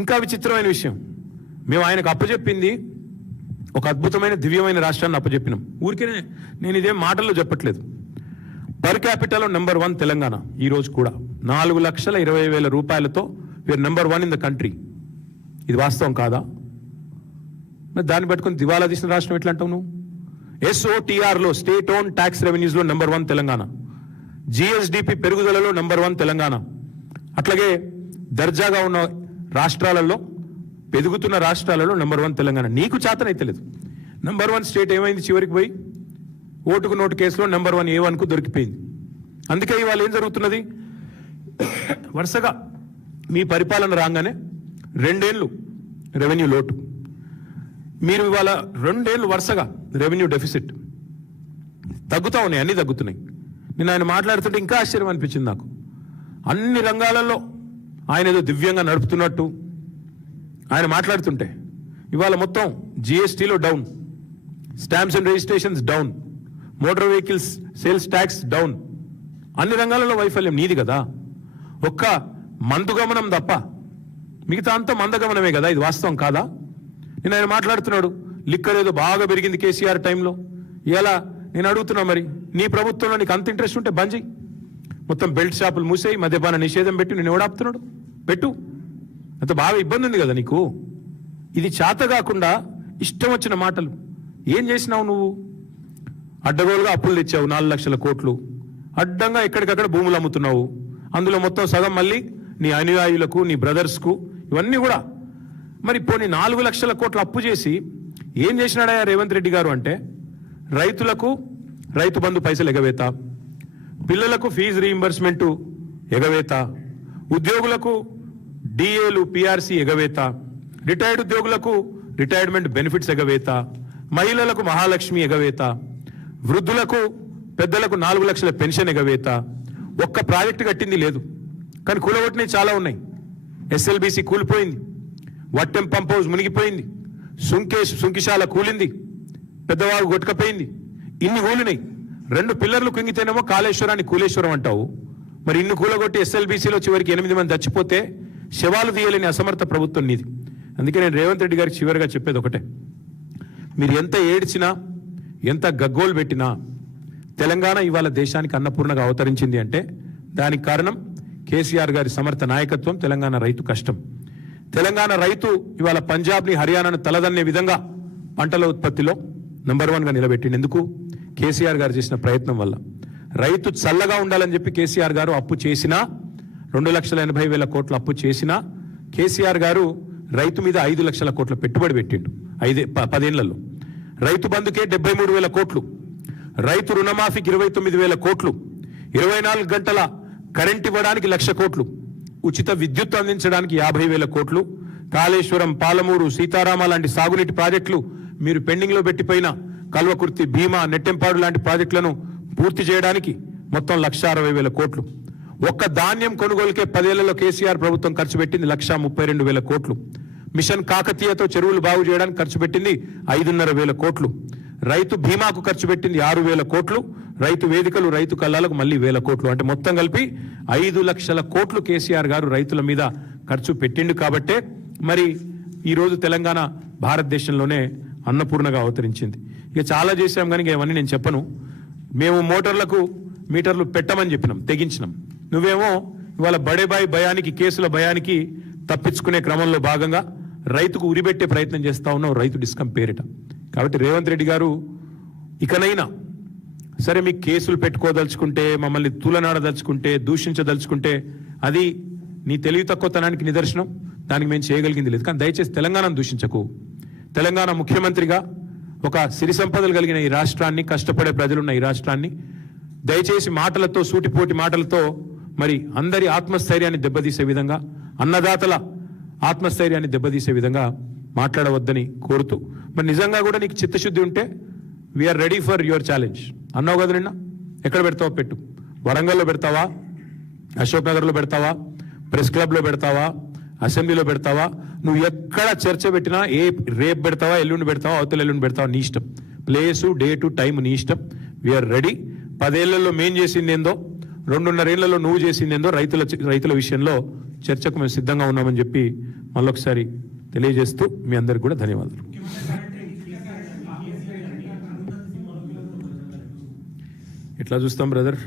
ఇంకా విచిత్రమైన విషయం, మేము ఆయనకు అప్పచెప్పింది ఒక అద్భుతమైన దివ్యమైన రాష్ట్రాన్ని అప్పచెప్పినాం. ఊరికే నేను ఇదేం మాటల్లో చెప్పట్లేదు. పర్ క్యాపిటల్లో నెంబర్ 1 తెలంగాణ. ఈ రోజు కూడా 4,20,000 రూపాయలతో we are number 1 in the country. ఇది వాస్తవం కాదా? మరి దాన్ని పట్టుకుని దివాలా తీసిన రాష్ట్రం ఎట్లా అంటావు నువ్వు? SOTRలో స్టేట్ ఓన్ ట్యాక్స్ రెవెన్యూస్లో నెంబర్ 1 తెలంగాణ. GSDP పెరుగుదలలో నెంబర్ 1 తెలంగాణ. అట్లాగే దర్జాగా ఉన్న రాష్ట్రాలలో, పెరుగుతున్న రాష్ట్రాలలో నెంబర్ 1 తెలంగాణ. నీకు చేతనైతే లేదు. నెంబర్ 1 స్టేట్ ఏమైంది? చివరికి పోయి ఓటుకు నోటు కేసులో నెంబర్ 1 A1కు దొరికిపోయింది. అందుకే ఇవాళ ఏం జరుగుతున్నది? వరుసగా మీ పరిపాలన రాగానే 2 ఏళ్ళు రెవెన్యూ లోటు, మీరు ఇవాళ 2 ఏళ్ళు వరుసగా రెవెన్యూ డెఫిసిట్. తగ్గుతా ఉన్నాయి, అన్నీ తగ్గుతున్నాయి. నేను ఆయన మాట్లాడుతుంటే ఇంకా ఆశ్చర్యం అనిపించింది నాకు. అన్ని రంగాలలో ఆయన ఏదో దివ్యంగా నడుపుతున్నట్టు ఆయన మాట్లాడుతుంటే, ఇవాళ మొత్తం GSTలో down, stamps and registrations down, motor vehicles sales tax down. అన్ని రంగాలలో వైఫల్యం నీది కదా. ఒక్క మందుగమనం తప్ప మిగతా అంతా మందగమనమే కదా. ఇది వాస్తవం కాదా? నేను ఆయన మాట్లాడుతున్నాడు, లిక్కర్ ఏదో బాగా పెరిగింది కేసీఆర్ టైంలో. ఇలా నేను అడుగుతున్నా, మరి నీ ప్రభుత్వంలో నీకు అంత ఇంట్రెస్ట్ ఉంటే బంద్ చెయ్యి. మొత్తం బెల్ట్ షాపులు మూసేయి, మద్యపాన నిషేధం పెట్టి నేను ఎవడాపుతున్నాడు? పెట్టు. అంత బాగా ఇబ్బంది ఉంది కదా నీకు. ఇది చేత కాకుండా ఇష్టం వచ్చిన మాటలు ఏం చేసినావు నువ్వు? అడ్డగోలుగా అప్పులు తెచ్చావు 4 లక్షల కోట్లు. అడ్డంగా ఎక్కడికక్కడ భూములు అమ్ముతున్నావు. అందులో మొత్తం సగం మళ్ళీ నీ అనుయాయులకు, నీ బ్రదర్స్కు, ఇవన్నీ కూడా. మరి పోనీ 4 లక్షల కోట్ల అప్పు చేసి ఏం చేసినాడయా రేవంత్ రెడ్డి గారు అంటే, రైతులకు రైతు బంధు పైసలు ఎగవేత, పిల్లలకు ఫీజు రీయింబర్స్మెంటు ఎగవేత, ఉద్యోగులకు డిఏలు PRC ఎగవేత, రిటైర్డ్ ఉద్యోగులకు రిటైర్మెంట్ బెనిఫిట్స్ ఎగవేత, మహిళలకు మహాలక్ష్మి ఎగవేత, వృద్ధులకు పెద్దలకు 4 లక్షల పెన్షన్ ఎగవేత. ఒక్క ప్రాజెక్టు కట్టింది లేదు, కానీ కూలగొట్టినవి చాలా ఉన్నాయి. SLBC కూలిపోయింది, వట్టెం పంప్ హౌస్ మునిగిపోయింది, సుంకిశాల కూలింది, పెద్దవాగు కొట్టుకపోయింది. ఇన్ని కూలినాయి. 2 పిల్లర్లు కుంగితేనేమో కాళేశ్వరాన్ని కూలేశ్వరం అంటావు. మరి ఇన్ని కూలగొట్టి SLBCలో చివరికి 8 మంది చచ్చిపోతే శవాలు తీయలేని అసమర్థ ప్రభుత్వం నీది. అందుకే నేను రేవంత్ రెడ్డి గారికి చివరిగా చెప్పేది ఒకటే, మీరు ఎంత ఏడ్చినా, ఎంత గగ్గోలు పెట్టినా, తెలంగాణ ఇవాళ దేశానికి అన్నపూర్ణగా అవతరించింది అంటే దానికి కారణం కేసీఆర్ గారి సమర్థ నాయకత్వం, తెలంగాణ రైతు కష్టం. తెలంగాణ రైతు ఇవాళ పంజాబ్ని, హర్యానాను తలదన్నే విధంగా పంటల ఉత్పత్తిలో నెంబర్ 1గా నిలబెట్టింది. ఎందుకు? కేసీఆర్ గారు చేసిన ప్రయత్నం వల్ల. రైతు చల్లగా ఉండాలని చెప్పి కేసీఆర్ గారు అప్పు చేసినా, 2,80,000 కోట్ల అప్పు చేసినా, కేసీఆర్ గారు రైతు మీద 5 లక్షల కోట్ల పెట్టుబడి పెట్టిండు 10 ఏళ్లలో. రైతు బంధుకే 73,000 కోట్లు, రైతు రుణమాఫీకి 29,000 కోట్లు, 24 గంటల కరెంట్ ఇవ్వడానికి 1,00,000 కోట్లు, ఉచిత విద్యుత్ అందించడానికి 50,000 కోట్లు, కాళేశ్వరం, పాలమూరు, సీతారామ లాంటి సాగునీటి ప్రాజెక్టులు, మీరు పెండింగ్లో పెట్టిపోయిన కల్వకుర్తి, భీమా, నెట్టెంపాడు లాంటి ప్రాజెక్టులను పూర్తి చేయడానికి మొత్తం 1,60,000 కోట్లు. ఒక్క ధాన్యం కొనుగోలుకే 10 ఏళ్లలో కేసీఆర్ ప్రభుత్వం ఖర్చు పెట్టింది 1,32,000 కోట్లు. మిషన్ కాకతీయతో చెరువులు బాగు చేయడానికి ఖర్చు పెట్టింది 5,500 కోట్లు. రైతు బీమాకు ఖర్చు పెట్టింది 6,000 కోట్లు. రైతు వేదికలు, రైతు కల్లాలకు మళ్ళీ 1,000 కోట్లు. అంటే మొత్తం కలిపి 5 లక్షల కోట్లు కేసీఆర్ గారు రైతుల మీద ఖర్చు పెట్టిండు. కాబట్టే మరి ఈరోజు తెలంగాణ భారతదేశంలోనే అన్నపూర్ణగా అవతరించింది. ఇక చాలా చేశాం, కానీ ఇవన్నీ నేను చెప్పను. మేము మోటార్లకు మీటర్లు పెట్టమని చెప్పినాం, తెగించినాం. నువ్వేమో ఇవాళ బడేబాయి భయానికి, కేసుల భయానికి తప్పించుకునే క్రమంలో భాగంగా రైతుకు ఉరిబెట్టే ప్రయత్నం చేస్తా ఉన్నావు, రైతు డిస్కమ్ పేరిట. కాబట్టి రేవంత్ రెడ్డి గారు ఇకనైనా సరే, మీకు కేసులు పెట్టుకోదలుచుకుంటే, మమ్మల్ని తూలనాడదలుచుకుంటే, దూషించదలుచుకుంటే అది నీ తెలివి తక్కువతనానికి నిదర్శనం. దానికి మేము చేయగలిగింది లేదు. కానీ దయచేసి తెలంగాణను దూషించకు. తెలంగాణ ముఖ్యమంత్రిగా ఒక సిరి సంపదలు కలిగిన ఈ రాష్ట్రాన్ని, కష్టపడే ప్రజలున్న ఈ రాష్ట్రాన్ని దయచేసి మాటలతో, సూటిపోటి మాటలతో మరి అందరి ఆత్మస్థైర్యాన్ని దెబ్బతీసే విధంగా, అన్నదాతల ఆత్మస్థైర్యాన్ని దెబ్బతీసే విధంగా మాట్లాడవద్దని కోరుతూ, మరి నిజంగా కూడా నీకు చిత్తశుద్ధి ఉంటే we are ready for your challenge అన్నావు కదా నిన్న. ఎక్కడ పెడతావో పెట్టు. వరంగల్లో పెడతావా, అశోక్ నగర్లో పెడతావా, ప్రెస్ క్లబ్లో పెడతావా, అసెంబ్లీలో పెడతావా, నువ్వు ఎక్కడ చర్చ పెట్టినా, రేపు పెడతావా, ఎల్లుండి పెడతావా, అవతల ఎల్లుండి పెడతావా, నీ ఇష్టం. ప్లేసు, డేటు, టైం నీ ఇష్టం. We are ready. 10 ఏళ్లలో మేం చేసింది ఏందో, 2.5 ఏళ్లలో నువ్వు చేసింది ఏందో రైతుల విషయంలో చర్చకు మేము సిద్ధంగా ఉన్నామని చెప్పి మళ్ళొకసారి తెలియజేస్తూ మీ అందరికి కూడా ధన్యవాదాలు. ఎట్లా చూస్తాం బ్రదర్?